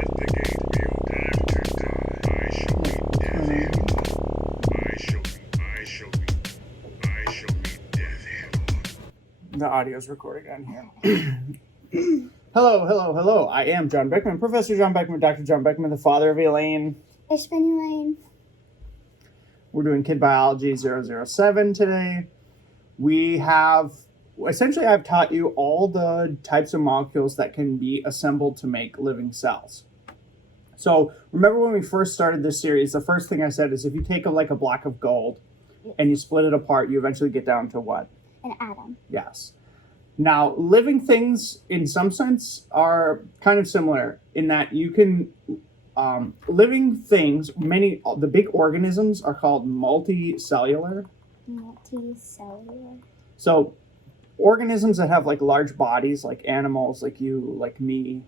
The audio is recording on here. Hello. I am John Beckman, Professor John Beckman, Dr. John Beckman, the father of Elaine. Ich bin Elaine. We're doing Kid Biology 007 today. I've taught you all the types of molecules that can be assembled to make living cells. So remember when we first started this series, the first thing I said is if you take a block of gold and you split it apart, you eventually get down to what? An atom. Yes. Now, living things, in some sense, are kind of similar in that you can, living things, the big organisms are called multicellular. Multicellular. So, organisms that have large bodies, like animals, like you, like me,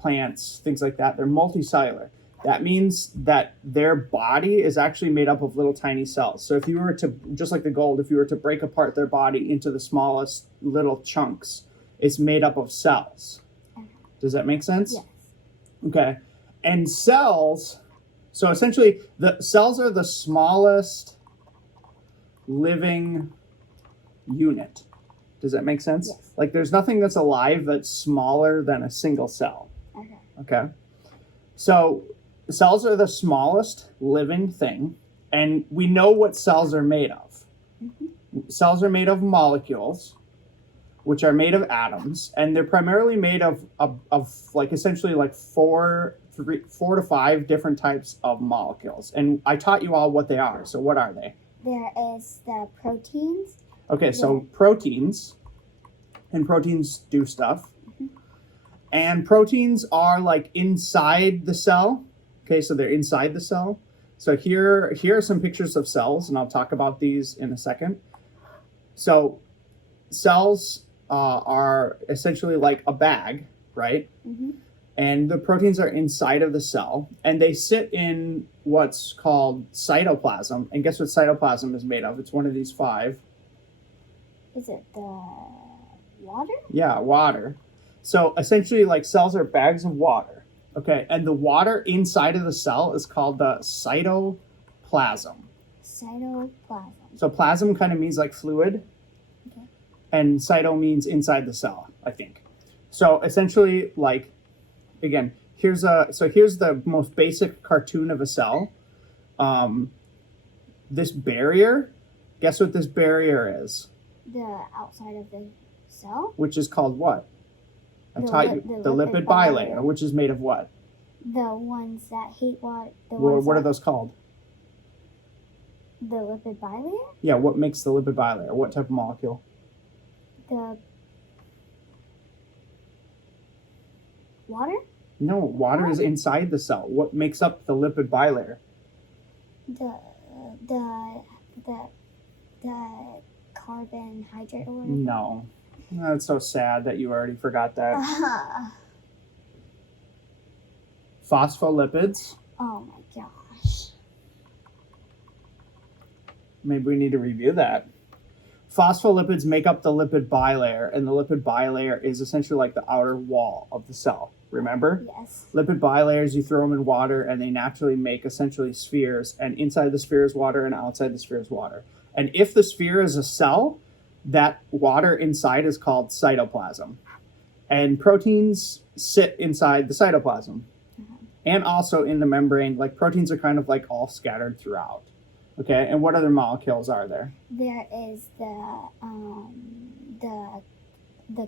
plants, things like that, they're multicellular. That means that their body is actually made up of little tiny cells. So if you were to, just like the gold, if you were to break apart their body into the smallest little chunks, it's made up of cells. Does that make sense? Yes. Okay. And cells, so essentially the cells are the smallest living unit. Does that make sense? Yes. There's nothing that's alive that's smaller than a single cell. Okay. So cells are the smallest living thing, and we know what cells are made of. Mm-hmm. Cells are made of molecules, which are made of atoms, and they're primarily made of essentially 4 to 5 different types of molecules. And I taught you all what they are. So what are they? There is the proteins. Okay, so proteins, and proteins do stuff. Mm-hmm. And proteins are inside the cell. Okay, so they're inside the cell. So here are some pictures of cells, and I'll talk about these in a second. So cells are essentially like a bag, right? Mm-hmm. And the proteins are inside of the cell, and they sit in what's called cytoplasm. And guess what cytoplasm is made of? It's one of these 5. Is it the water? Yeah, water. So essentially, cells are bags of water. Okay, and the water inside of the cell is called the cytoplasm. Cytoplasm. So plasm kind of means fluid, okay, and cyto means inside the cell, I think. So essentially, again, here's the most basic cartoon of a cell. This barrier, guess what this barrier is? The outside of the cell? Which is called what? I taught you the lipid bilayer, which is made of what? The ones that hate water. What are those called? The lipid bilayer? Yeah, what makes the lipid bilayer? What type of molecule? The water? No, water is inside the cell. What makes up the lipid bilayer? The carbohydrate or whatever? No. That's so sad that you already forgot that. Phospholipids. Oh my gosh. Maybe we need to review that. Phospholipids make up the lipid bilayer, and the lipid bilayer is essentially the outer wall of the cell. Remember? Yes. Lipid bilayers, you throw them in water, and they naturally make essentially spheres, and inside the sphere is water, and outside the sphere is water. And if the sphere is a cell, that water inside is called cytoplasm. And proteins sit inside the cytoplasm. Mm-hmm. And also in the membrane, proteins are kind of all scattered throughout. Okay, and what other molecules are there? There is the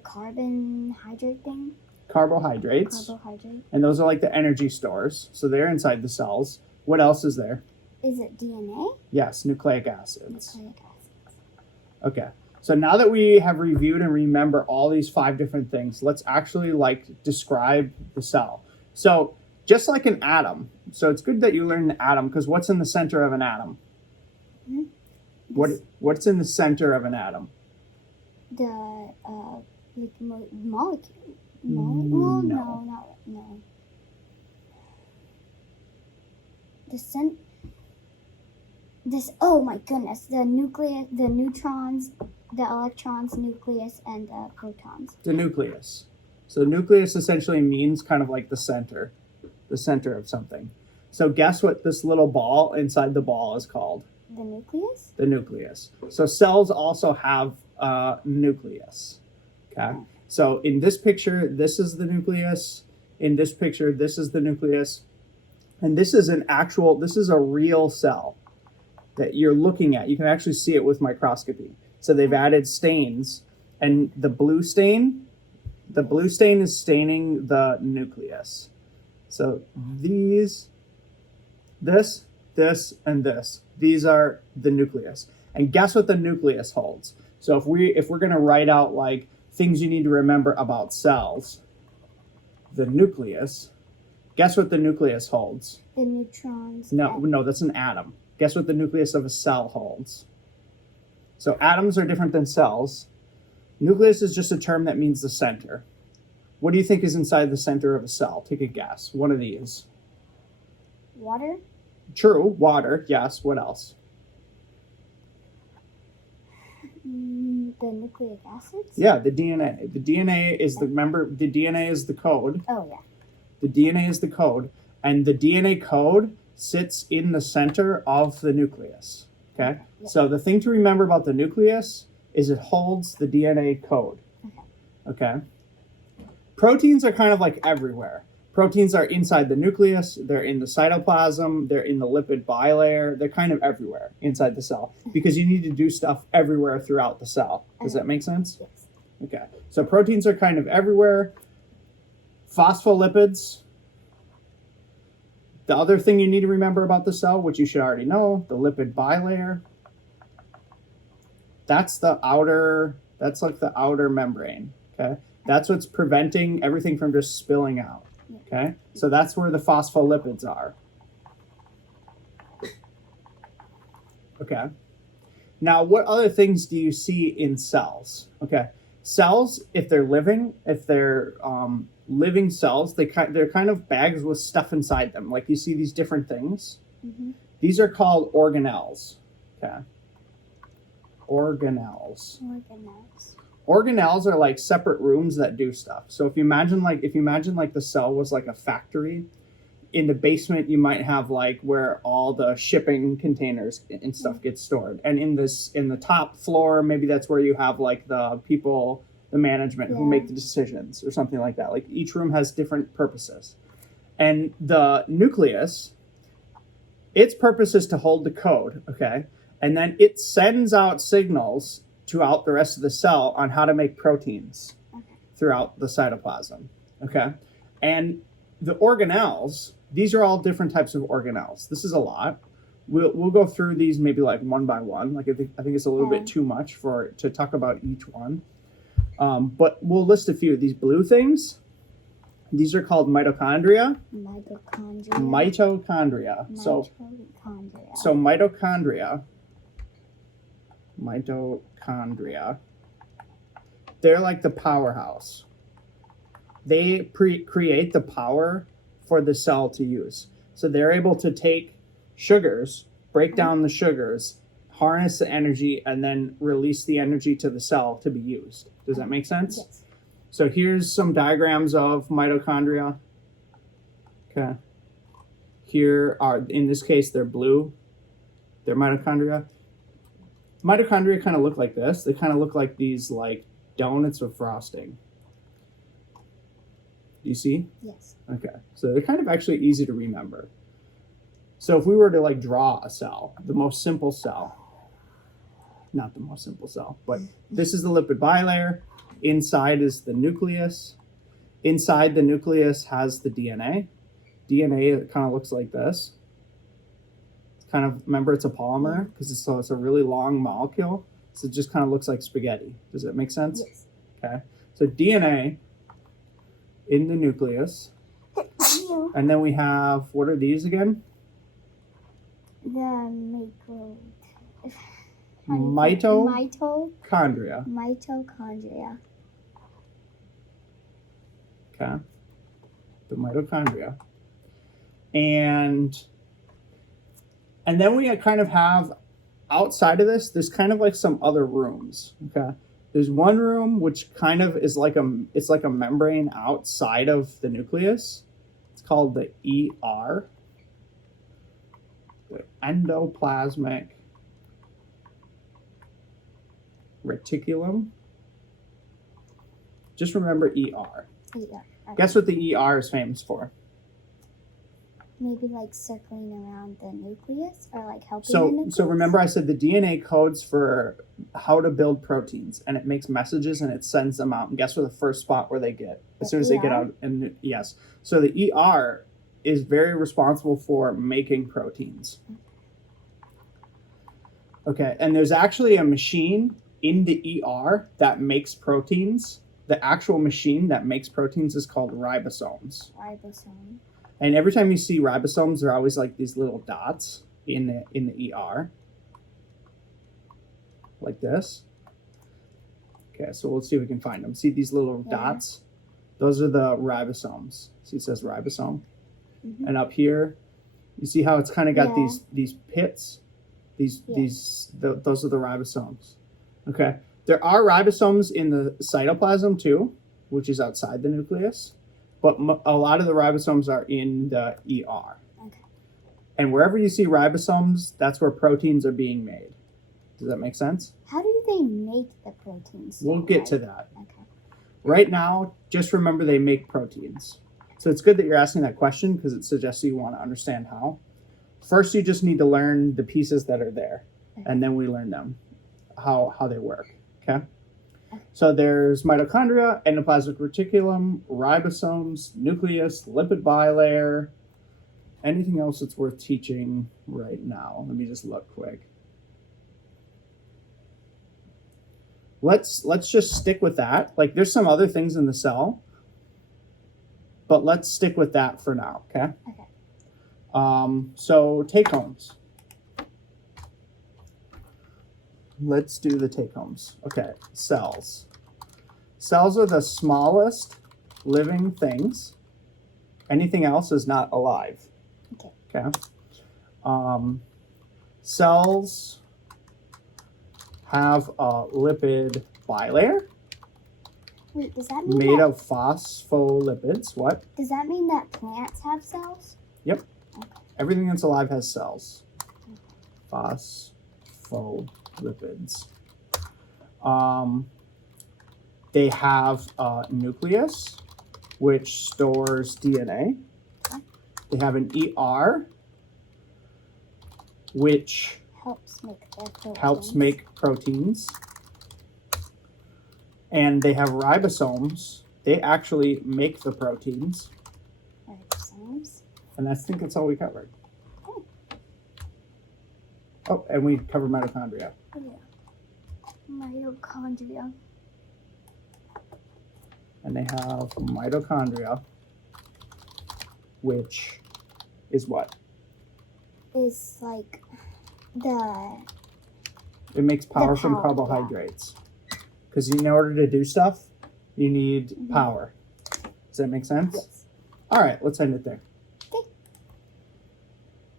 carbohydrate thing. Carbohydrates. And those are the energy stores. So they're inside the cells. What else is there? Is it DNA? Yes, nucleic acids. Okay. So now that we have reviewed and remember all these 5 different things, let's actually describe the cell. So just like an atom, so it's good that you learn the atom, because what's in the center of an atom? Mm-hmm. What's in the center of an atom? The molecule. No. Oh my goodness, the nucleus, the neutrons, the electrons, nucleus, and the protons. The nucleus. So the nucleus essentially means kind of like the center. the center of something. So guess what this little ball inside the ball is called? The nucleus? The nucleus. So cells also have a nucleus. Okay. So in this picture, this is the nucleus. In this picture, this is the nucleus. And this is a real cell that you're looking at. You can actually see it with microscopy. So they've added stains, and the blue stain is staining the nucleus. So this, and this. These are the nucleus. And guess what the nucleus holds? So if we're going to write out like things you need to remember about cells, the nucleus, guess what the nucleus holds? The neutrons. No, that's an atom. Guess what the nucleus of a cell holds? So atoms are different than cells. Nucleus is just a term that means the center. What do you think is inside the center of a cell? Take a guess. One of these. Water? True, water, yes. What else? The nucleic acids? Yeah, the DNA. The DNA is the DNA is the code. Oh, yeah. The DNA is the code, and the DNA code sits in the center of the nucleus. Okay? Yeah. So the thing to remember about the nucleus is it holds the DNA code. Okay? Proteins are kind of like everywhere. Proteins are inside the nucleus, they're in the cytoplasm, they're in the lipid bilayer, they're kind of everywhere inside the cell because you need to do stuff everywhere throughout the cell. Does that make sense? Yes. Okay. So proteins are kind of everywhere. Phospholipids. The other thing you need to remember about the cell, which you should already know, the lipid bilayer. That's like the outer membrane. Okay. That's what's preventing everything from just spilling out. Okay, so that's where the phospholipids are. Okay, now what other things do you see in cells? Okay, cells, if they're living cells, they're kind of bags with stuff inside them. Like you see these different things. Mm-hmm. These are called organelles. Okay, organelles. Organelles are like separate rooms that do stuff. So if you imagine like the cell was like a factory, in the basement you might have like where all the shipping containers and stuff get stored. And in the top floor, maybe that's where you have like the people, the management who make the decisions or something like that. Like each room has different purposes. And the nucleus, its purpose is to hold the code, okay? And then it sends out signals throughout the rest of the cell on how to make proteins throughout the cytoplasm, okay? And the organelles, these are all different types of organelles. This is a lot. We'll go through these maybe like one by one. Like I think it's a little bit too much to talk about each one. But we'll list a few. These blue things, these are called mitochondria. Mitochondria. So mitochondria, they're like the powerhouse. They create the power for the cell to use. So they're able to take sugars, break down the sugars, harness the energy, and then release the energy to the cell to be used. Does that make sense? Yes. So here's some diagrams of mitochondria. Okay. Here are, in this case, they're blue. They're mitochondria. Mitochondria kind of look like this. They kind of look like these like donuts with frosting. Do you see? Yes. Okay. So they're kind of actually easy to remember. So if we were to like draw a cell, the most simple cell, not the most simple cell, but this is the lipid bilayer. Inside is the nucleus. Inside the nucleus has the DNA. DNA kind of looks like this. Kind of, remember it's a polymer because it's a really long molecule, so it just kind of looks like spaghetti. Does that make sense? Yes. Okay, so DNA in the nucleus, and then we have, what are these again? The Mitochondria. Mitochondria. Okay, the mitochondria, and then we kind of have, outside of this, there's kind of like some other rooms, okay? There's one room which kind of is like a membrane outside of the nucleus. It's called the ER, the Endoplasmic Reticulum. Just remember ER. ER. Okay. Guess what the ER is famous for? Maybe like circling around the nucleus or like helping the So nucleus? remember I said the DNA codes for how to build proteins, and it makes messages and it sends them out. And guess what the first spot where they get? As soon as they get out. And yes. So the ER is very responsible for making proteins. Okay, and there's actually a machine in the ER that makes proteins. The actual machine that makes proteins is called ribosomes. Ribosome. And every time you see ribosomes, they're always like these little dots in the ER. Like this. Okay, so we'll see if we can find them. See these little dots? Those are the ribosomes. See, it says ribosome. Mm-hmm. And up here, you see how it's kind of got these pits? Those are the ribosomes. Okay. There are ribosomes in the cytoplasm too, which is outside the nucleus. But a lot of the ribosomes are in the ER. Okay. And wherever you see ribosomes, that's where proteins are being made. Does that make sense? How do they make the proteins? We'll get to that. Okay. Right now, just remember they make proteins. So it's good that you're asking that question because it suggests you want to understand how. First, you just need to learn the pieces that are there. Okay. And then we learn them, how they work. Okay? So there's mitochondria, endoplasmic reticulum, ribosomes, nucleus, lipid bilayer. Anything else that's worth teaching right now? Let me just look quick. Let's just stick with that. Like there's some other things in the cell, but let's stick with that for now, okay? Okay. So take homes. Let's do the take homes. Okay, cells. Cells are the smallest living things. Anything else is not alive. Okay. Cells have a lipid bilayer. Wait, does that mean made of phospholipids. What? Does that mean that plants have cells? Yep. Okay. Everything that's alive has cells. Phospholipids. They have a nucleus, which stores DNA. Okay. They have an ER, which helps make proteins. And they have ribosomes. They actually make the proteins. Ribosomes. And I think that's all we covered. Oh. Oh, and we covered mitochondria. Oh, yeah. Mitochondria. And they have mitochondria, which is what? Is like It makes power from power, carbohydrates. Because in order to do stuff, you need power. Does that make sense? Yes. All right, let's end it there.